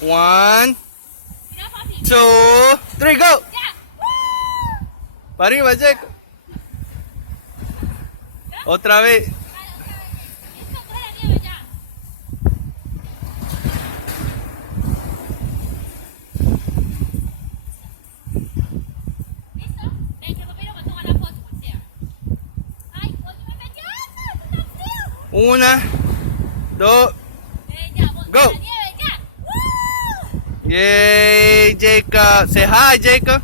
1, Mira, papi. 2, 3, go! Ya. ¡Woo! Para arriba, Jacob. Otra vez. Dale, otra vez. Listo, coge la nieve ya. ¿Listo? Ven, que papi no me toma la foto, voltea. Ay, oye, me metió eso, está frío. 1, 2, Ya, voltea Go. la nieve ya. ¡Woo! yay, Jacob. Say hi, Jacob.